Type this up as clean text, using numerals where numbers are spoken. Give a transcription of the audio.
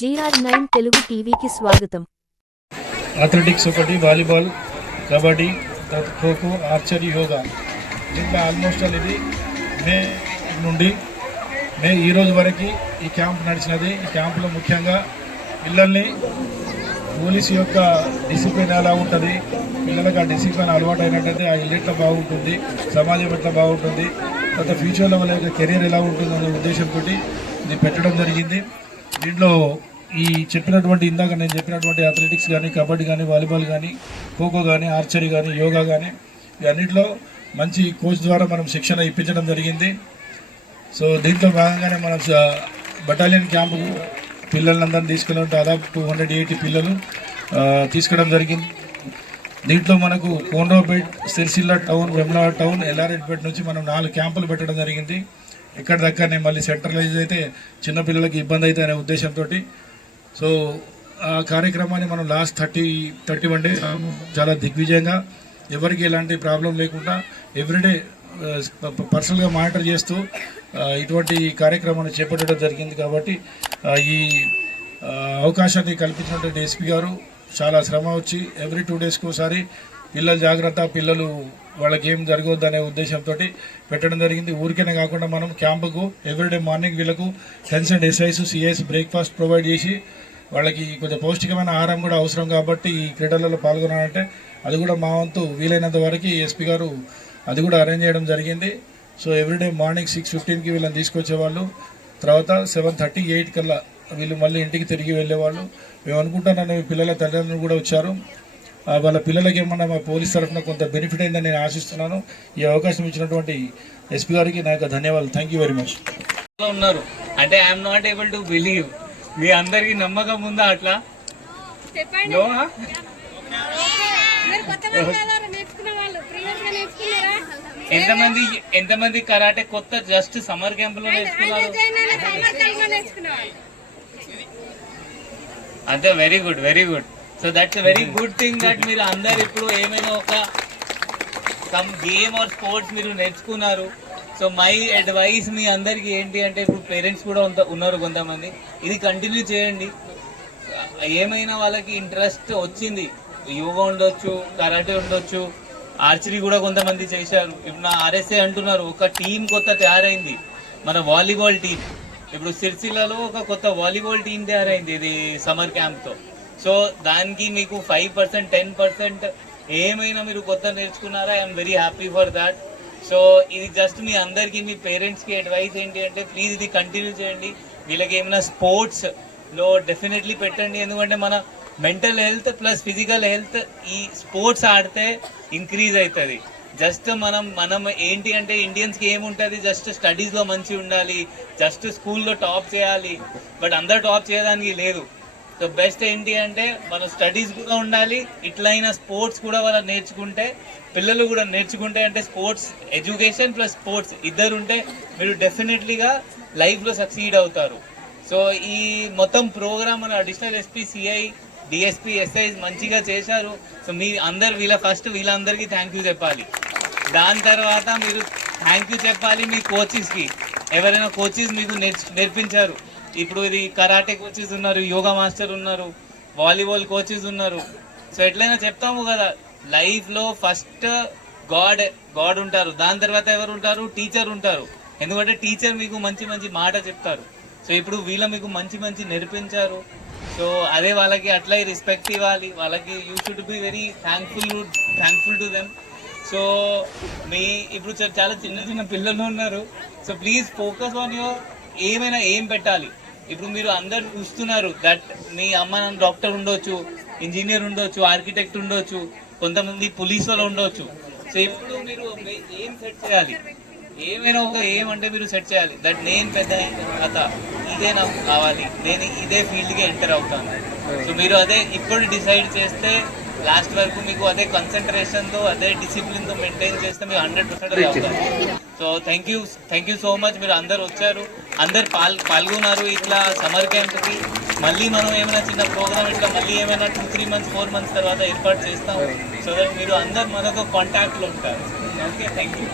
GR9 Telugu టీవీకి స్వాగతం. Athletics ఒకటి, వాలీబాల్, కబడ్డీ, ఖోఖో, ఆర్చరీ, యోగా. దీంట్లో ఆల్మోస్ట్ ఇది మే నుండి ఈ రోజు వరకు ఈ క్యాంప్ నడిచినది. ఈ క్యాంపులో ముఖ్యంగా పిల్లల్ని పోలీసు యొక్క డిసిప్లిన్ ఎలా ఉంటుంది, పిల్లలకు ఆ డిసిప్లిన్ అలవాటు అయినట్టయితే ఆ ఇల్లు ఎట్లా బాగుంటుంది, సమాజం ఎట్లా బాగుంటుంది, తర్వాత ఫ్యూచర్లో వాళ్ళ యొక్క కెరీర్ ఎలా ఉంటుంది అనే ఉద్దేశంతో ఇది పెట్టడం జరిగింది. దీంట్లో ఈ చెప్పినటువంటి ఇందాక నేను చెప్పినటువంటి అథ్లెటిక్స్ కానీ, కబడ్డీ కానీ, వాలీబాల్ కానీ, ఖోఖో కానీ, ఆర్చరీ కానీ, యోగా కానీ ఇవన్నింటిలో మంచి కోచ్ ద్వారా మనం శిక్షణ ఇప్పించడం జరిగింది. సో దీంట్లో భాగంగానే మనం బటాలియన్ క్యాంపు పిల్లలందరినీ తీసుకెళ్ళి దాదాపు 280 పిల్లలు తీసుకోవడం జరిగింది. దీంట్లో మనకు కోనరావుపేట్, సిరిసిల్ల టౌన్, వెమ్లవాడ టౌన్, ఎల్లారెడ్డిపేట నుంచి మనం 4 క్యాంపులు పెట్టడం జరిగింది. ఇక్కడ దగ్గరనే మళ్ళీ సెంట్రలైజ్ అయితే చిన్నపిల్లలకి ఇబ్బంది అయితే అనే ఉద్దేశంతో సో ఆ కార్యక్రమాన్ని మనం లాస్ట్ 31 డేస్ చాలా దిగ్విజయంగా, ఎవరికి ఎలాంటి ప్రాబ్లం లేకుండా ఎవ్రీడే పర్సనల్గా మానిటర్ చేస్తూ ఇటువంటి కార్యక్రమాన్ని చేపట్టడం జరిగింది. కాబట్టి ఈ అవకాశాన్ని కల్పించినటువంటి ఎస్పీ గారు చాలా శ్రమ వచ్చి ఎవ్రీ 2 డేస్కి ఒకసారి పిల్లలు జాగ్రత్త, పిల్లలు వాళ్ళకి ఏం జరగవద్దు అనే ఉద్దేశంతో పెట్టడం జరిగింది. ఊరికేనే కాకుండా మనం క్యాంపుకు ఎవ్రీడే మార్నింగ్ వీళ్ళకు concern SIs, CIs breakfast provide చేసి వాళ్ళకి కొంచెం పౌష్టికమైన ఆహారం కూడా అవసరం. కాబట్టి ఈ క్రీడలలో పాల్గొనాలంటే అది కూడా మా వంతు వీలైనంత వరకు ఎస్పీ గారు అది కూడా అరేంజ్ చేయడం జరిగింది. సో ఎవ్రీడే మార్నింగ్ 6:15కి వీళ్ళని తీసుకొచ్చేవాళ్ళు, తర్వాత 7:30, 8 కల్లా వీళ్ళు మళ్ళీ ఇంటికి తిరిగి వెళ్ళేవాళ్ళు. మేము అనుకుంటానని పిల్లల తల్లిదండ్రులు కూడా వచ్చారు. వాళ్ళ పిల్లలకి ఏమన్నా మా పోలీస్ తరఫున కొంత బెనిఫిట్ అయిందని నేను ఆశిస్తున్నాను. ఈ అవకాశం ఇచ్చినటువంటి ఎస్పీ గారికి నా యొక్క ధన్యవాదాలు. Thank you very much. ఉన్నారు అంటే I'm not able to believe. మీ అందరికి నమ్మకం ఉందా అట్లా? ఎంతమంది కరాటే కొత్త జస్ట్ సమ్మర్ క్యాంప్ లో నేర్చుకున్నారు? అంతే. Very good, very good. So that's very good thing that మీరు అందరు ఇప్పుడు ఏమైనా ఒక సమ్ గేమ్ ఆర్ స్పోర్ట్స్ మీరు నేర్చుకున్నారు. సో మై అడ్వైస్ మీ అందరికి ఏంటి అంటే, ఇప్పుడు పేరెంట్స్ కూడా ఉన్నారు కొంతమంది, ఇది కంటిన్యూ చేయండి. ఏమైనా వాళ్ళకి ఇంట్రెస్ట్ వచ్చింది, యోగా ఉండొచ్చు, కరాటే ఉండొచ్చు, ఆర్చరీ కూడా కొంతమంది చేశారు. ఇప్పుడు నా ఆర్ఎస్ఏ అంటున్నారు ఒక టీం కొత్త తయారైంది, మన వాలీబాల్ టీం. ఇప్పుడు సిరిసిల్లలో ఒక కొత్త వాలీబాల్ టీం తయారైంది ఇది సమ్మర్ క్యాంప్తో. సో దానికి మీకు 5%, 10% ఏమైనా మీరు కొత్త నేర్చుకున్నారా, I'm very happy for that. So ఇది జస్ట్ మీ అందరికీ, మీ పేరెంట్స్కి అడ్వైస్ ఏంటి అంటే, ప్లీజ్ ఇది కంటిన్యూ చేయండి. వీళ్ళకి ఏమైనా స్పోర్ట్స్లో డెఫినెట్లీ పెట్టండి. ఎందుకంటే మన mental health plus physical health ఈ స్పోర్ట్స్ ఆడితే ఇంక్రీజ్ అవుతుంది. జస్ట్ మనం ఏంటి అంటే, ఇండియన్స్కి ఏముంటుంది, జస్ట్ స్టడీస్లో మంచిగా ఉండాలి, జస్ట్ స్కూల్లో టాప్ చేయాలి, బట్ అందరు టాప్ చేయడానికి లేదు. సో బెస్ట్ ఏంటి అంటే మన స్టడీస్ కూడా ఉండాలి, ఇట్లయినా స్పోర్ట్స్ కూడా వాళ్ళు నేర్చుకుంటే, పిల్లలు కూడా నేర్చుకుంటే, అంటే స్పోర్ట్స్ ఎడ్యుకేషన్ ప్లస్ స్పోర్ట్స్ ఇద్దరు ఉంటే మీరు డెఫినెట్లీగా లైఫ్లో సక్సీడ్ అవుతారు. సో ఈ మొత్తం ప్రోగ్రామ్ మన additional SP, CI, DSP, SIs మంచిగా చేశారు. సో మీ అందరు వీళ్ళందరికీ థ్యాంక్ యూ చెప్పాలి. దాని తర్వాత మీరు థ్యాంక్ యూ చెప్పాలి మీ కోచెస్కి. ఎవరైనా కోచెస్ మీకు నేర్పించారు. ఇప్పుడు ఇది కరాటే కోచెస్ ఉన్నారు, యోగా మాస్టర్ ఉన్నారు, వాలీబాల్ కోచెస్ ఉన్నారు. సో ఎట్లయినా చెప్తాము కదా, లైఫ్లో ఫస్ట్ గాడ్ ఉంటారు, దాని తర్వాత ఎవరు ఉంటారు, టీచర్ ఉంటారు. ఎందుకంటే టీచర్ మీకు మంచి మంచి మాట చెప్తారు. సో ఇప్పుడు వీళ్ళ మీకు మంచి నేర్పించారు. సో అదే వాళ్ళకి అట్లా రెస్పెక్ట్ ఇవ్వాలి. వాళ్ళకి you should be very thankful to them. So ఇప్పుడు చాలా చిన్న పిల్లలు ఉన్నారు. So please focus on your ఏమైనా ఏం పెట్టాలి. ఇప్పుడు మీరు అందరు చూస్తున్నారు దట్ మీ అమ్మ నాన్న డాక్టర్ ఉండొచ్చు, ఇంజనీర్ ఉండొచ్చు, ఆర్కిటెక్ట్ ఉండొచ్చు, కొంతమంది పోలీస్ వాళ్ళు ఉండొచ్చు. సో ఇప్పుడు మీరు ఏం సెట్ చేయాలి, ఏమైనా ఒక ఏమంటే మీరు సెట్ చేయాలి దట్ నేను పెద్ద అయిన తర్వాత ఇదే నాకు కావాలి, నేను ఇదే ఫీల్డ్కి ఎంటర్ అవుతాను. సో మీరు అదే ఇప్పుడు డిసైడ్ చేస్తే లాస్ట్ వరకు మీకు అదే కాన్సన్ట్రేషన్తో, అదే డిసిప్లిన్తో మెయింటైన్ చేస్తే మీరు 100% అవుతారు. So thank you so much. మీరు అందరు వచ్చారు, అందరు పాల్గొన్నారు ఇట్లా సమ్మర్ క్యాంప్కి. మళ్ళీ మనం ఏమైనా చిన్న ప్రోగ్రామ్ ఇట్లా మళ్ళీ ఏమైనా 2-3 months 4 months తర్వాత ఏర్పాటు చేస్తాము. సో దట్ మీరు అందరు మనకు కాంటాక్ట్లో ఉంటారు. Okay, thank you.